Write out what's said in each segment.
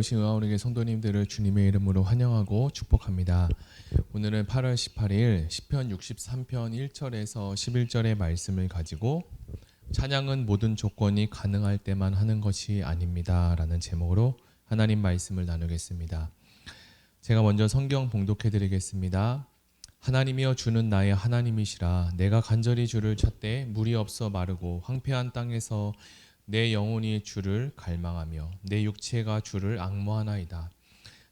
오신 의아오르게 성도님들을 주님의 이름으로 환영하고 축복합니다. 오늘은 8월 18일 시편 63편 1절에서 11절의 말씀을 가지고 찬양은 모든 조건이 가능할 때만 하는 것이 아닙니다 라는 제목으로 하나님 말씀을 나누겠습니다. 제가 먼저 성경 봉독해 드리겠습니다. 하나님이여 주는 나의 하나님이시라. 내가 간절히 주를 찾되 물이 없어 마르고 황폐한 땅에서 내 영혼이 주를 갈망하며 내 육체가 주를 앙모하나이다.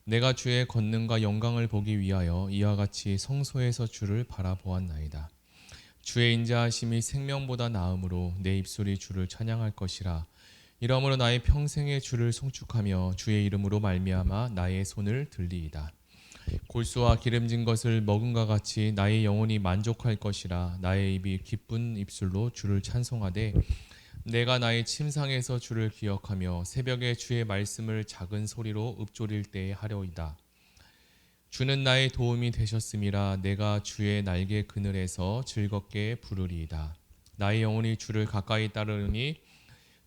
내가 주의 권능과 영광을 보기 위하여 이와 같이 성소에서 주를 바라보았나이다. 주의 인자하심이 생명보다 나음으로 내 입술이 주를 찬양할 것이라. 이러므로 나의 평생에 주를 송축하며 주의 이름으로 말미암아 나의 손을 들리이다. 골수와 기름진 것을 먹음과 같이 나의 영혼이 만족할 것이라. 나의 입이 기쁜 입술로 주를 찬송하되 내가 나의 침상에서 주를 기억하며 새벽에 주의 말씀을 작은 소리로 읊조릴 때에 하려이다. 주는 나의 도움이 되셨음이라. 내가 주의 날개 그늘에서 즐겁게 부르리이다. 나의 영혼이 주를 가까이 따르니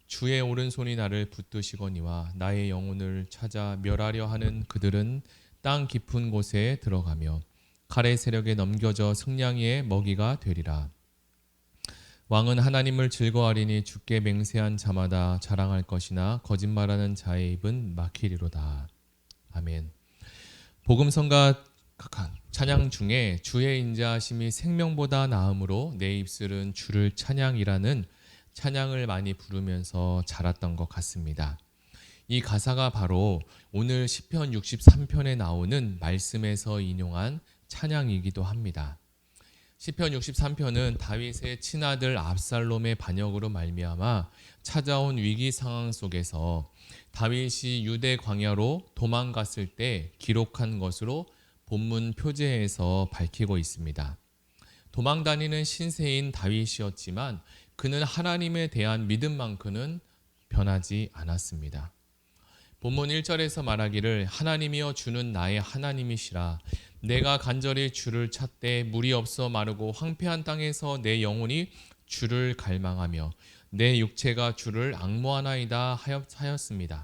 주의 오른손이 나를 붙드시거니와 나의 영혼을 찾아 멸하려 하는 그들은 땅 깊은 곳에 들어가며 칼의 세력에 넘겨져 승냥이의 먹이가 되리라. 왕은 하나님을 즐거워하리니 주께 맹세한 자마다 자랑할 것이나 거짓말하는 자의 입은 막히리로다. 아멘. 복음성가 찬양 중에 주의 인자하심이 생명보다 나음으로 내 입술은 주를 찬양이라는 찬양을 많이 부르면서 자랐던 것 같습니다. 이 가사가 바로 오늘 시편 63편에 나오는 말씀에서 인용한 찬양이기도 합니다. 시편 63편은 다윗의 친아들 압살롬의 반역으로 말미암아 찾아온 위기 상황 속에서 다윗이 유대 광야로 도망갔을 때 기록한 것으로 본문 표제에서 밝히고 있습니다. 도망 다니는 신세인 다윗이었지만 그는 하나님에 대한 믿음만큼은 변하지 않았습니다. 본문 1절에서 말하기를 하나님이여 주는 나의 하나님이시라. 내가 간절히 주를 찾되 물이 없어 마르고 황폐한 땅에서 내 영혼이 주를 갈망하며 내 육체가 주를 앙모하나이다 하였습니다.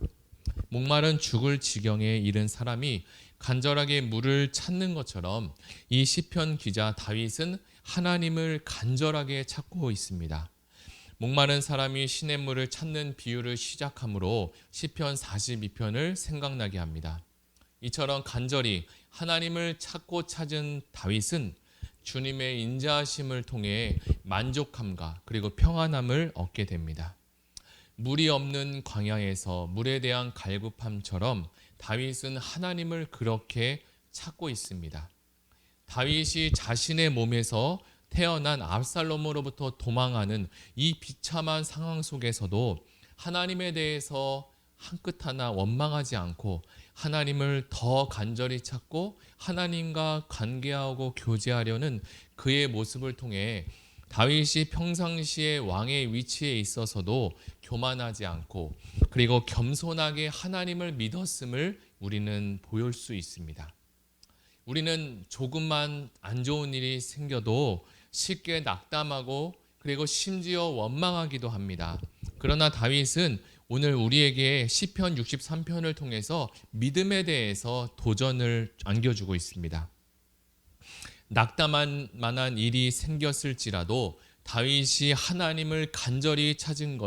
목마른 죽을 지경에 이른 사람이 간절하게 물을 찾는 것처럼 이 시편 기자 다윗은 하나님을 간절하게 찾고 있습니다. 목마른 사람이 시냇물을 찾는 비유를 시작하므로 시편 42편을 생각나게 합니다. 이처럼 간절히 하나님을 찾고 찾은 다윗은 주님의 인자하심을 통해 만족함과 그리고 평안함을 얻게 됩니다. 물이 없는 광야에서 물에 대한 갈급함처럼 다윗은 하나님을 그렇게 찾고 있습니다. 다윗이 자신의 몸에서 태어난 압살롬으로부터 도망하는 이 비참한 상황 속에서도 하나님에 대해서 한 끗 하나 원망하지 않고 하나님을 더 간절히 찾고 하나님과 관계하고 교제하려는 그의 모습을 통해 다윗이 평상시에 왕의 위치에 있어서도 교만하지 않고 그리고 겸손하게 하나님을 믿었음을 우리는 보일 수 있습니다. 우리는 조금만 안 좋은 일이 생겨도 쉽게 낙담하고 그리고 심지어 원망하기도 합니다. 그러나 다윗은 오늘 우리에게 시편 63편을 통해서 믿음에 대해서 도전을 안겨주고 있습니다. 낙담할 만한 일이 생겼을지라도 다윗이 하나님을 간절히 찾은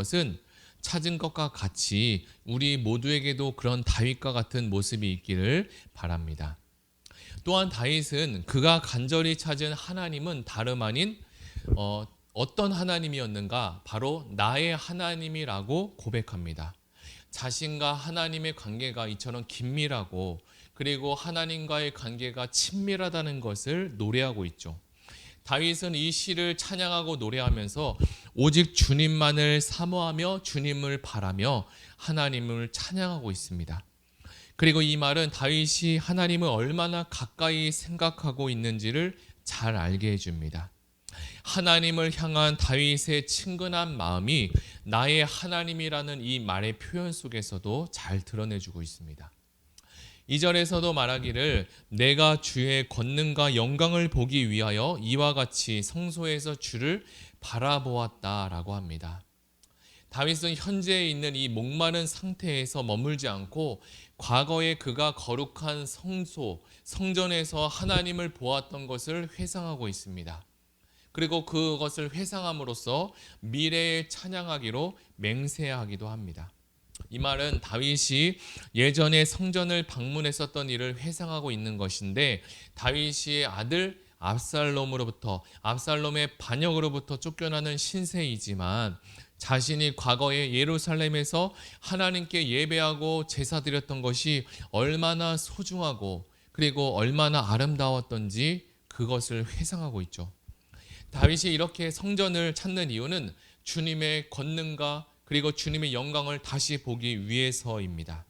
것과 같이 우리 모두에게도 그런 다윗과 같은 모습이 있기를 바랍니다. 또한 다윗은 그가 간절히 찾은 하나님은 다름 아닌 어떤 하나님이었는가? 바로 나의 하나님이라고 고백합니다. 자신과 하나님의 관계가 이처럼 긴밀하고 그리고 하나님과의 관계가 친밀하다는 것을 노래하고 있죠. 다윗은 이 시를 찬양하고 노래하면서 오직 주님만을 사모하며 주님을 바라며 하나님을 찬양하고 있습니다. 그리고 이 말은 다윗이 하나님을 얼마나 가까이 생각하고 있는지를 잘 알게 해줍니다. 하나님을 향한 다윗의 친근한 마음이 나의 하나님이라는 이 말의 표현 속에서도 잘 드러내주고 있습니다. 2절에서도 말하기를 내가 주의 권능과 영광을 보기 위하여 이와 같이 성소에서 주를 바라보았다라고 합니다. 다윗은 현재 있는 이 목마른 상태에서 머물지 않고 과거에 그가 거룩한 성전에서 하나님을 보았던 것을 회상하고 있습니다. 그리고 그것을 회상함으로써 미래에 찬양하기로 맹세하기도 합니다. 이 말은 다윗이 예전에 성전을 방문했었던 일을 회상하고 있는 것인데, 다윗의 아들 압살롬의 반역으로부터 쫓겨나는 신세이지만 자신이 과거에 예루살렘에서 하나님께 예배하고 제사 드렸던 것이 얼마나 소중하고 그리고 얼마나 아름다웠던지 그것을 회상하고 있죠. 다윗이 이렇게 성전을 찾는 이유는 주님의 권능과 그리고 주님의 영광을 다시 보기 위해서입니다.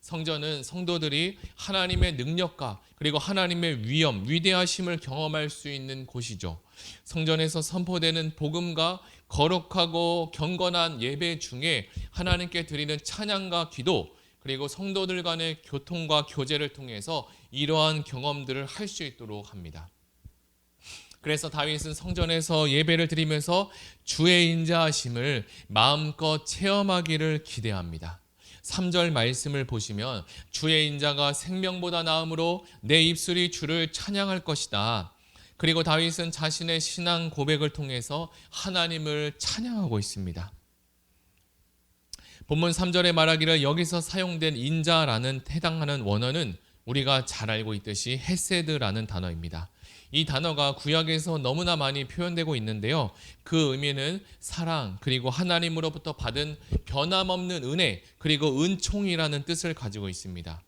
성전은 성도들이 하나님의 능력과 그리고 하나님의 위대하심을 경험할 수 있는 곳이죠. 성전에서 선포되는 복음과 거룩하고 경건한 예배 중에 하나님께 드리는 찬양과 기도, 그리고 성도들 간의 교통과 교제를 통해서 이러한 경험들을 할 수 있도록 합니다. 그래서 다윗은 성전에서 예배를 드리면서 주의 인자하심을 마음껏 체험하기를 기대합니다. 3절 말씀을 보시면 주의 인자가 생명보다 나음으로 내 입술이 주를 찬양할 것이다. 그리고 다윗은 자신의 신앙 고백을 통해서 하나님을 찬양하고 있습니다. 본문 3절에 말하기를 여기서 사용된 인자라는 해당하는 원어는 우리가 잘 알고 있듯이 헤세드라는 단어입니다. 이 단어가 구약에서 너무나 많이 표현되고 있는데요. 그 의미는 사랑, 그리고 하나님으로부터 받은 변함없는 은혜, 그리고 은총이라는 뜻을 가지고 있습니다.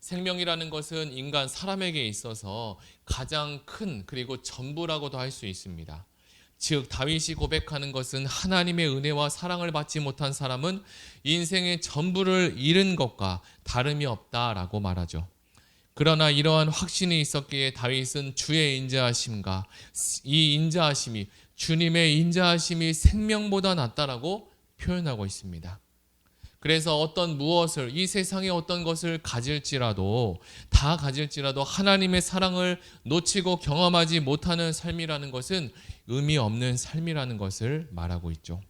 생명이라는 것은 인간 사람에게 있어서 가장 큰 그리고 전부라고도 할 수 있습니다. 즉 다윗이 고백하는 것은 하나님의 은혜와 사랑을 받지 못한 사람은 인생의 전부를 잃은 것과 다름이 없다라고 말하죠. 그러나 이러한 확신이 있었기에 다윗은 주의 인자하심과 이 인자하심이 주님의 인자하심이 생명보다 낫다라고 표현하고 있습니다. 그래서 어떤 무엇을 이 세상에 어떤 것을 가질지라도 하나님의 사랑을 놓치고 경험하지 못하는 삶이라는 것은 의미 없는 삶이라는 것을 말하고 있죠.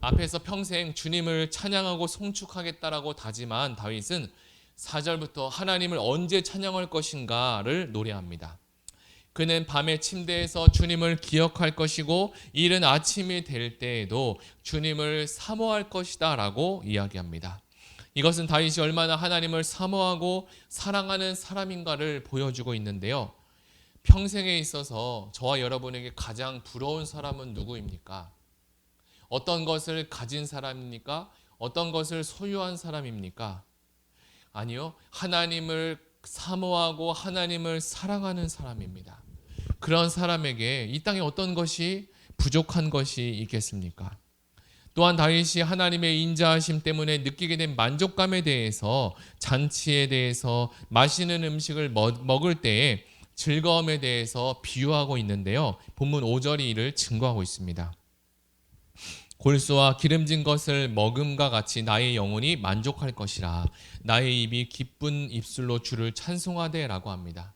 앞에서 평생 주님을 찬양하고 송축하겠다라고 다짐한 다윗은 4절부터 하나님을 언제 찬양할 것인가를 노래합니다. 그는 밤에 침대에서 주님을 기억할 것이고 이른 아침이 될 때에도 주님을 사모할 것이다 라고 이야기합니다. 이것은 다윗이 얼마나 하나님을 사모하고 사랑하는 사람인가를 보여주고 있는데요. 평생에 있어서 저와 여러분에게 가장 부러운 사람은 누구입니까? 어떤 것을 가진 사람입니까? 어떤 것을 소유한 사람입니까? 아니요, 하나님을 사모하고 하나님을 사랑하는 사람입니다. 그런 사람에게 이 땅에 어떤 것이 부족한 것이 있겠습니까? 또한 다윗이 하나님의 인자하심 때문에 느끼게 된 만족감에 대해서, 잔치에 대해서, 맛있는 음식을 먹을 때의 즐거움에 대해서 비유하고 있는데요. 본문 5절이 이를 증거하고 있습니다. 골수와 기름진 것을 먹음과 같이 나의 영혼이 만족할 것이라. 나의 입이 기쁜 입술로 주를 찬송하되 라고 합니다.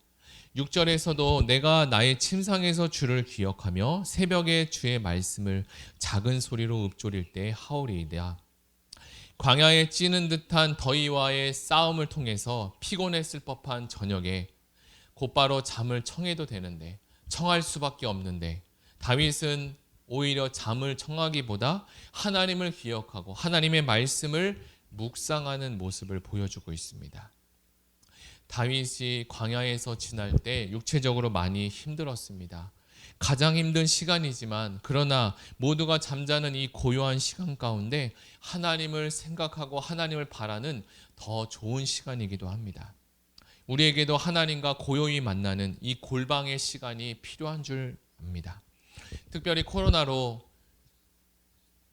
6절에서도 내가 나의 침상에서 주를 기억하며 새벽에 주의 말씀을 작은 소리로 읊조릴 때 하오리이다. 광야에 찌는 듯한 더위와의 싸움을 통해서 피곤했을 법한 저녁에 곧바로 잠을 청해도 되는데, 청할 수밖에 없는데 다윗은 오히려 잠을 청하기보다 하나님을 기억하고 하나님의 말씀을 묵상하는 모습을 보여주고 있습니다. 다윗이 광야에서 지날 때 육체적으로 많이 힘들었습니다. 가장 힘든 시간이지만 그러나 모두가 잠자는 이 고요한 시간 가운데 하나님을 생각하고 하나님을 바라는 더 좋은 시간이기도 합니다. 우리에게도 하나님과 고요히 만나는 이 골방의 시간이 필요한 줄 압니다. 특별히 코로나로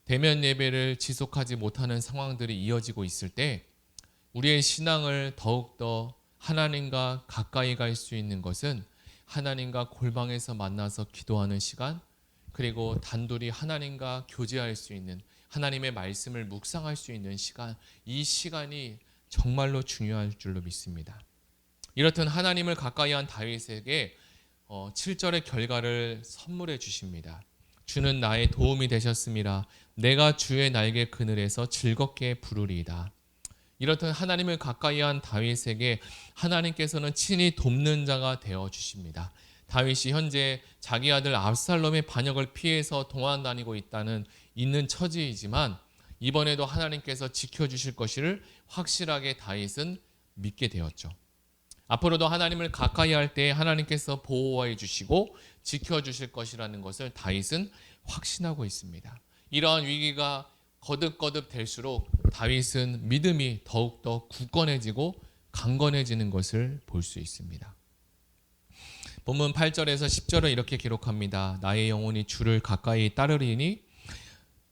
대면 예배를 지속하지 못하는 상황들이 이어지고 있을 때 우리의 신앙을 더욱더 하나님과 가까이 갈 수 있는 것은 하나님과 골방에서 만나서 기도하는 시간, 그리고 단둘이 하나님과 교제할 수 있는, 하나님의 말씀을 묵상할 수 있는 시간, 이 시간이 정말로 중요할 줄로 믿습니다. 이렇듯 하나님을 가까이 한 다윗에게 7절의 결과를 선물해 주십니다. 주는 나의 도움이 되셨음이라. 내가 주의 날개 그늘에서 즐겁게 부르리이다. 이렇듯 하나님을 가까이한 다윗에게 하나님께서는 친히 돕는 자가 되어 주십니다. 다윗이 현재 자기 아들 압살롬의 반역을 피해서 도망 다니고 있는 처지이지만 이번에도 하나님께서 지켜주실 것을 확실하게 다윗은 믿게 되었죠. 앞으로도 하나님을 가까이 할 때 하나님께서 보호해 주시고 지켜주실 것이라는 것을 다윗은 확신하고 있습니다. 이러한 위기가 거듭거듭 될수록 다윗은 믿음이 더욱더 굳건해지고 강건해지는 것을 볼 수 있습니다. 본문 8절에서 10절은 이렇게 기록합니다. 나의 영혼이 주를 가까이 따르리니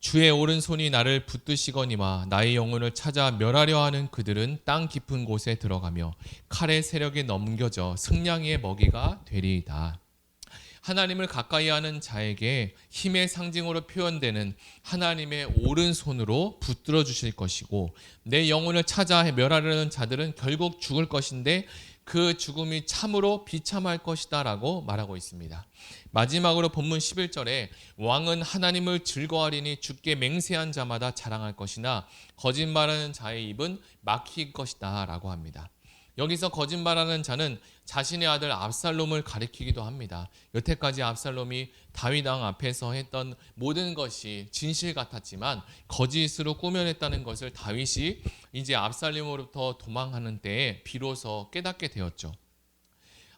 주의 오른손이 나를 붙드시거니와 나의 영혼을 찾아 멸하려 하는 그들은 땅 깊은 곳에 들어가며 칼의 세력에 넘겨져 승냥이의 먹이가 되리이다. 하나님을 가까이 하는 자에게 힘의 상징으로 표현되는 하나님의 오른손으로 붙들어 주실 것이고, 내 영혼을 찾아 멸하려는 자들은 결국 죽을 것인데 그 죽음이 참으로 비참할 것이다 라고 말하고 있습니다. 마지막으로 본문 11절에 왕은 하나님을 즐거워하리니 주께 맹세한 자마다 자랑할 것이나 거짓말하는 자의 입은 막힐 것이다 라고 합니다. 여기서 거짓말하는 자는 자신의 아들 압살롬을 가리키기도 합니다. 여태까지 압살롬이 다윗 왕 앞에서 했던 모든 것이 진실 같았지만 거짓으로 꾸며냈다는 것을 다윗이 이제 압살롬으로부터 도망하는 때에 비로소 깨닫게 되었죠.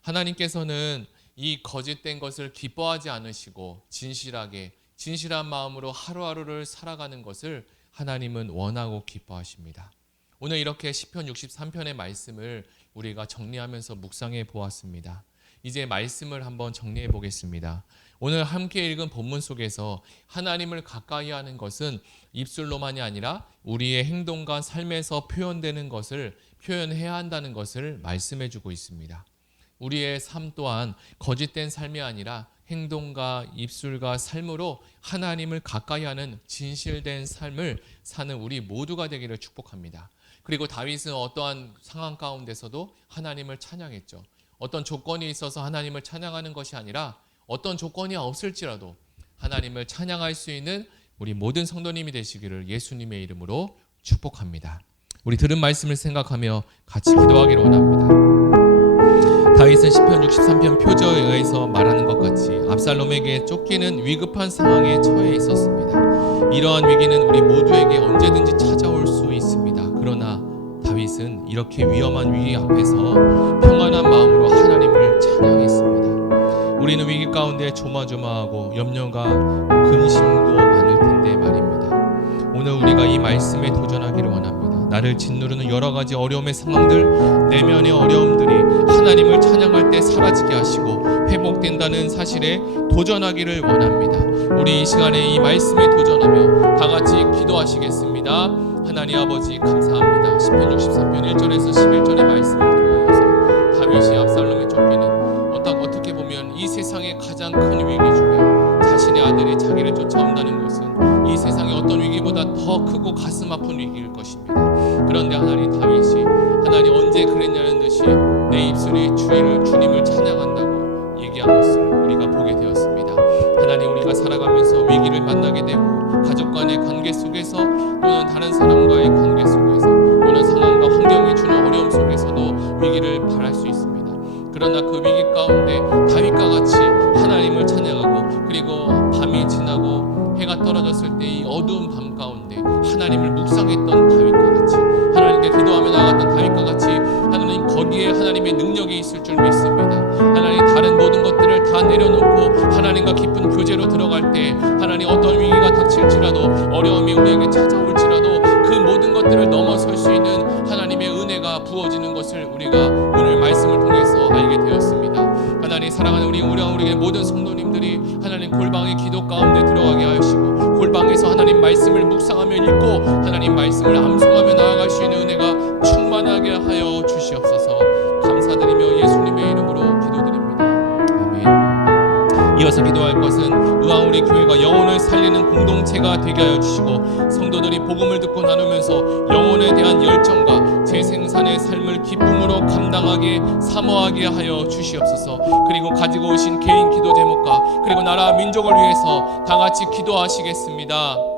하나님께서는 이 거짓된 것을 기뻐하지 않으시고 진실한 마음으로 하루하루를 살아가는 것을 하나님은 원하고 기뻐하십니다. 오늘 이렇게 시편 63편의 말씀을 우리가 정리하면서 묵상해 보았습니다. 이제 말씀을 한번 정리해 보겠습니다. 오늘 함께 읽은 본문 속에서 하나님을 가까이 하는 것은 입술로만이 아니라 우리의 행동과 삶에서 표현되는 것을 표현해야 한다는 것을 말씀해 주고 있습니다. 우리의 삶 또한 거짓된 삶이 아니라 행동과 입술과 삶으로 하나님을 가까이 하는 진실된 삶을 사는 우리 모두가 되기를 축복합니다. 그리고 다윗은 어떠한 상황 가운데서도 하나님을 찬양했죠. 어떤 조건이 있어서 하나님을 찬양하는 것이 아니라 어떤 조건이 없을지라도 하나님을 찬양할 수 있는 우리 모든 성도님이 되시기를 예수님의 이름으로 축복합니다. 우리 들은 말씀을 생각하며 같이 기도하기를 원합니다. 다윗은 시편 63편 표저에 의해서 말하는 것 같이 압살롬에게 쫓기는 위급한 상황에 처해 있었습니다. 이러한 위기는 우리 모두에게 언제든지 찾아올 수 있습니다. 그러나 다윗은 이렇게 위험한 위기 앞에서 평안한 마음으로 하나님을 찬양했습니다. 우리는 위기 가운데 조마조마하고 염려가 근심도 많을 텐데 말입니다. 오늘 우리가 이 말씀에 도전하기를 원합니다. 나를 짓누르는 여러 가지 어려움의 상황들, 내면의 어려움들이 하나님을 찬양할 때 사라지게 하시고 회복된다는 사실에 도전하기를 원합니다. 우리 이 시간에 이 말씀에 도전하며 다 같이 기도하시겠습니다. 하나님 아버지 감사합니다. 시편 63편 1절에서 11절의 말씀을 통하여서 다윗이 압살롬에 쫓기는 어떻게 보면 이 세상의 가장 큰 위기 중에 자신의 아들이 자기를 쫓아온다는 것은 이 세상의 어떤 위기보다 더 크고 가슴 아픈 위기일 것입니다. 그런데 하나님 언제 그랬냐는 듯이 내 입술이 주님을 찬양한다고 얘기한 것을 우리가 보게 되었습니다. 하나님, 우리가 살아가면서 위기를 만나게 되고 가족 간의 관계 속에서 또는 다른 사람과의 관계 속에서 또는 상황과 환경이 주는 어려움 속에서도 위기를 발할 수 있습니다. 그러나 그 위기 가운데 다윗과 같이 하나님을 찬양하고 그리고 밤이 지나고 해가 떨어졌을 때 이 어두운 밤 가운데 하나님을 묵상했던 다윗과 같이 하나님께 기도하며 나아갔던 다윗과 같이 하나님 거기에 하나님의 능력이 있을 줄 믿습니다. 하나님 다른 모든 것들을 다 내려놓고 하나님과 깊은 교제로 들어갈 때 하나님 어떤 위기가 닥칠지라도 어려움이 우리에게 찾아올지라도 그 모든 것들을 넘어설 수 있는 하나님의 은혜가 부어지는 것을 우리가 오늘 말씀을 통해서 알게 되었습니다. 하나님 사랑하는 우리의 모든 성도님들이 하나님 골방의 기도 가운데 들어가게 하시고 골방에서 하나님 말씀을 묵상하며 읽고 하나님 말씀을 암송하며 나아갈 수 있는 은혜가 충만하게 하여 주시옵소서. 감사드리며 예수님의 이름으로 기도드립니다. 아멘. 이어서 기도할 것은 우리 교회가 영혼을 살리는 공동체가 되게 하여 주시고 성도들이 복음을 듣고 나누면서 영혼에 대한 열정과 재생산의 삶을 기쁨으로 감당하게 사모하게 하여 주시옵소서. 그리고 가지고 오신 개인 기도 제목과 그리고 나라 민족을 위해서 다 같이 기도하시겠습니다.